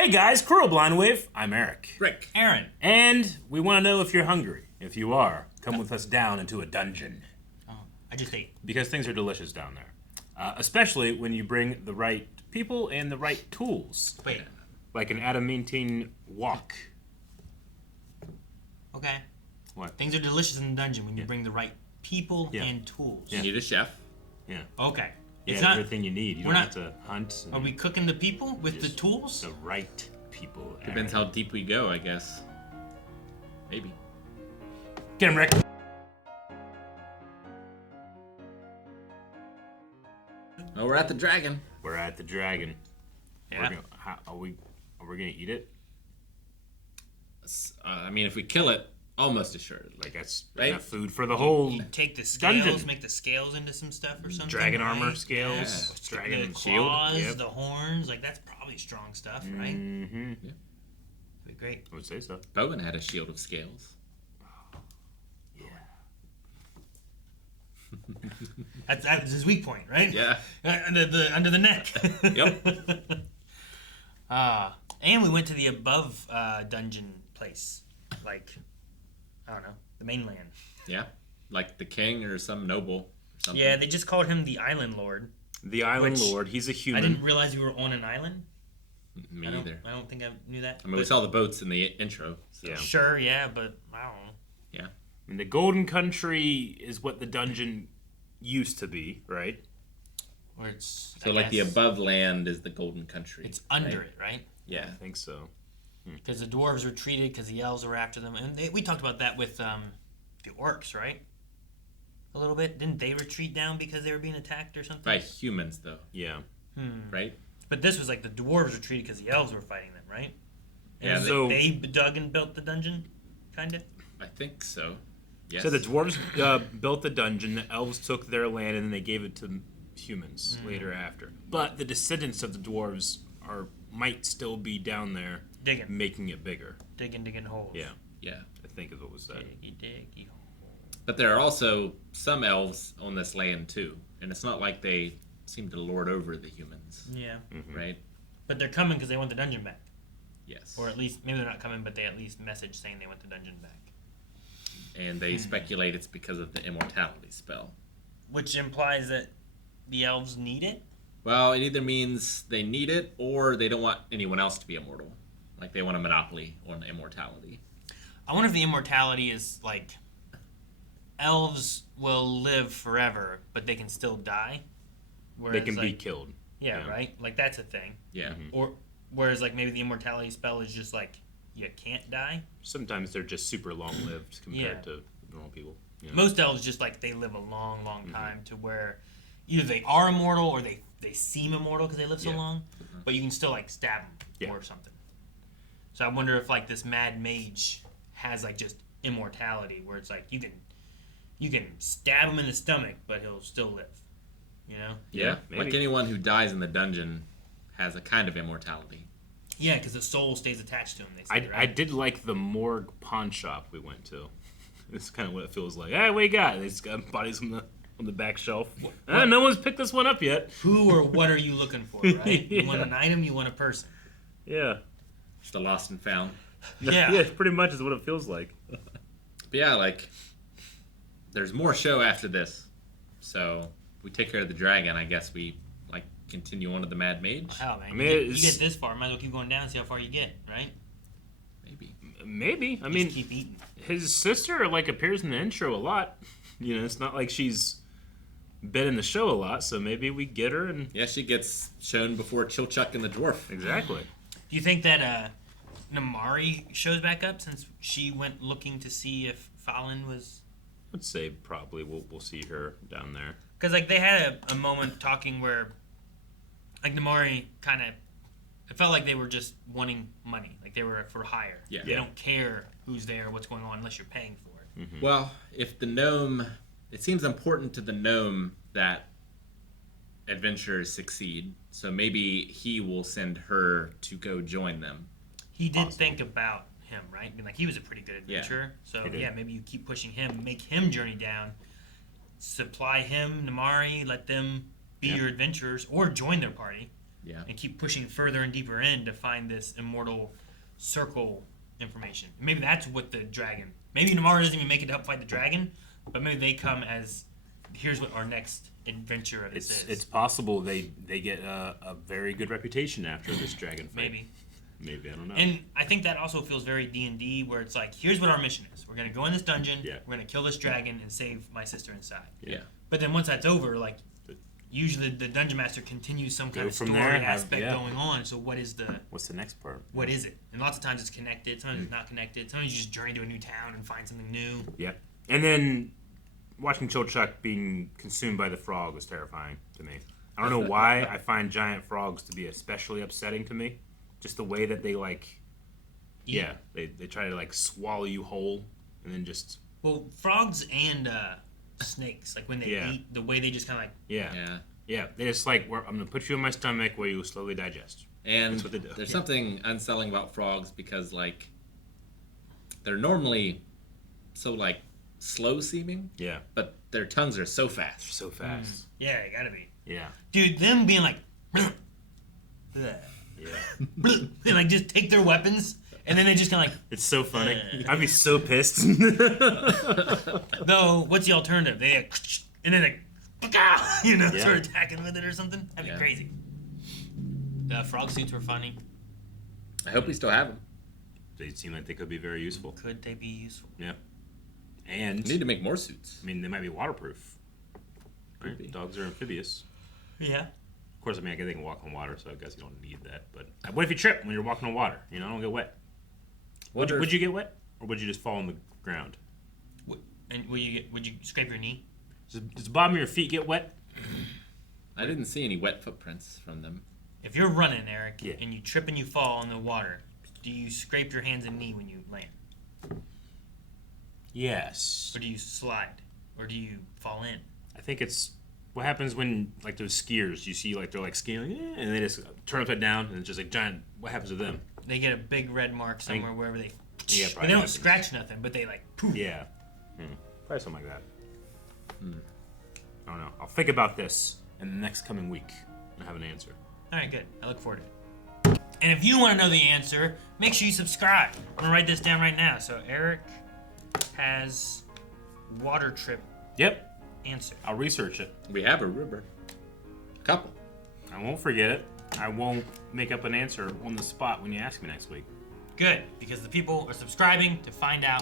Hey guys, Cruel Blind Wave. I'm Eric. Rick. Aaron. And we want to know if you're hungry. If you are, come with us down into a dungeon. Oh, I just ate. Because things are delicious down there. Especially when you bring the right people and the right tools. Wait. Like an adamantine wok. Okay. What? Things are delicious in the dungeon when you bring the right people and tools. You need a chef. Yeah. Okay. Yeah, It's not. everything you need. You don't have to hunt. Are we cooking the people with the tools? The right people. Depends how deep we go, I guess. Maybe. Get him, Rick. Oh, we're at the dragon. We're at the dragon. Yeah. Are we gonna eat it? I mean, if we kill it, almost assured. Like that's Right? enough food for the whole You take the scales, dungeon. make the scales into some stuff or something. dragon right? armor scales, Yeah. dragon the shield. claws, Yep. the horns, like that's probably strong stuff, right? Mm-hmm. Yeah. That'd be great. I would say so. Bowen had a shield of scales. Yeah. That's his weak point, right? Yeah. Under the neck. Yep. And we went to the above dungeon place, like I don't know, the mainland. Yeah. Like the king or some noble or something. Yeah, they just called him the Island Lord. The Island Which Lord. He's a human. I didn't realize we were on an island. Me I either. don't think I knew that. I mean, we saw the boats in the intro. So. Yeah. Sure, yeah, but I don't know. Yeah. And the Golden Country is what the dungeon used to be, right? Or it's So, I like the guess above land is the golden country. it's under right? it, right? Yeah. I think so. Because the dwarves retreated because the elves were after them, and we talked about that with the orcs, right? A little bit. Didn't they retreat down because they were being attacked or something? By humans, though. Yeah. Right? But this was like the dwarves retreated because the elves were fighting them, right? Yeah, And so- they dug and built the dungeon, kind of. I think so. Yes. So the dwarves built the dungeon. The elves took their land and then they gave it to humans later after. But the descendants of the dwarves might still be down there Digging, making it bigger. digging holes. Yeah. Yeah. I think is what was said. Diggy hole. But there are also some elves on this land, too. And it's not like they seem to lord over the humans. Yeah, Right? but they're coming because they want the dungeon back, Yes. or at least maybe they're not coming, but they at least message saying they want the dungeon back, And they speculate it's because of the immortality spell. which implies that the elves need it. Well, it either means they need it or they don't want anyone else to be immortal. Like they want a monopoly on immortality. I wonder if the immortality is like elves will live forever, but they can still die. They Whereas, can be like, killed. Yeah, yeah. right. Like that's a thing. Yeah. Or whereas like maybe the immortality spell is just like you can't die. Sometimes they're just super long-lived compared Yeah. to normal people. You know? Most elves just like they live a long, long time to where either they are immortal or they seem immortal because they live so Yeah. long, but you can still like stab them Yeah. or something. So I wonder if like this mad mage has like just immortality where it's like you can stab him in the stomach, but he'll still live. You know? Yeah. maybe. Like anyone who dies in the dungeon has a kind of immortality. Yeah, because the soul stays attached to him. They say, I right? did like the morgue pawn shop we went to. It's kind of what it feels like. Hey, what you got? They just got bodies on the back shelf. No one's picked this one up yet. Who or what are you looking for? Right? You want an item. You want a person. Yeah. Just a lost and found. Yeah. Yeah, pretty much is what it feels like. But yeah, like there's more show after this. So we take care of the dragon. I guess we like continue on to the Mad Mage. Hell, man. I mean, you get this far, might as well keep going down and see how far you get, right? Maybe. Maybe. I Just mean, keep eating. his sister like appears in the intro a lot. You know, it's not like she's been in the show a lot, so maybe we get her and Yeah, she gets shown before Chilchuck and the dwarf. exactly. Do you think that Namari shows back up since she went looking to see if Fallon was? I'd say probably we'll see her down there. Because like they had a moment talking where, like Namari kind of, it felt like they were just wanting money, like they were for hire. Yeah. They don't care who's there, what's going on, unless you're paying for it. Well, if the gnome, it seems important to the gnome that adventurers succeed. So maybe he will send her to go join them. He did Possible. think about him, right? I mean, like he was a pretty good Yeah. adventurer. So He did. yeah, maybe you keep pushing him, make him journey down, supply him Namari, let them be Yeah. your adventurers, or join their party. Yeah. and keep pushing further and deeper in to find this immortal circle information. Maybe that's what the dragon. Maybe Namara doesn't even make it to help fight the dragon, but maybe they come as, here's what our next adventure of this is. It's possible they get a very good reputation after this dragon fight. Maybe, I don't know. And I think that also feels very D&D, where it's like, here's what our mission is. We're going to go in this dungeon, Yeah. we're going to kill this dragon and save my sister inside. Yeah. But then once that's over, like, usually the dungeon master continues some kind of from story there, aspect going on. So what's the next part? what is it? And lots of times it's connected, sometimes it's not connected. Sometimes you just journey to a new town and find something new. Yeah. And then watching Chilchuck being consumed by the frog was terrifying to me. I don't know why I find giant frogs to be especially upsetting to me. Just the way that they they try to like swallow you whole and then just Well, frogs and snakes, like when they eat, the way they just kind of like yeah. They just like I'm gonna put you in my stomach where you slowly digest. And That's what they do. there's something unsettling about frogs because like they're normally so like slow seeming. Yeah. But their tongues are so fast. So fast. yeah, you gotta be. Yeah. Dude, them being like, bleh, Yeah. bleh, they like just take their weapons and then they just kind of like. It's so funny. I'd be so pissed. Though, what's the alternative? They and then they, start attacking with it or something. That'd be Yeah. crazy. The frog suits were funny. I hope we still have them. They seem like they could be very useful. Could they be useful? Yeah. And We need to make more suits. I mean, they might be waterproof. Right? be. Dogs are amphibious. Yeah. Of course, I mean, I guess they can walk on water, so I guess you don't need that. But what if you trip when you're walking on water? You know, don't get wet. Would you get wet, or would you just fall on the ground? And would you scrape your knee? Does the bottom of your feet get wet? I didn't see any wet footprints from them. If you're running, Eric, Yeah. and you trip and you fall in the water, do you scrape your hands and knee when you land? Yes. Or do you slide? Or do you fall in? I think it's what happens when, like, those skiers, you see, like, they're, like, skiing, and they just turn upside down, and it's just, like, giant, what happens to them? They get a big red mark somewhere wherever they... Yeah, but probably they don't happens. scratch nothing, but they, like, poof. Yeah. Probably something like that. I don't know. I'll think about this in the next coming week and have an answer. All right, good. I look forward to it. And if you want to know the answer, make sure you subscribe. I'm going to write this down right now. So Eric has water trip Yep. answer. I'll research it. We have a river. A couple. I won't forget it. I won't make up an answer on the spot when you ask me next week. Good, because the people are subscribing to find out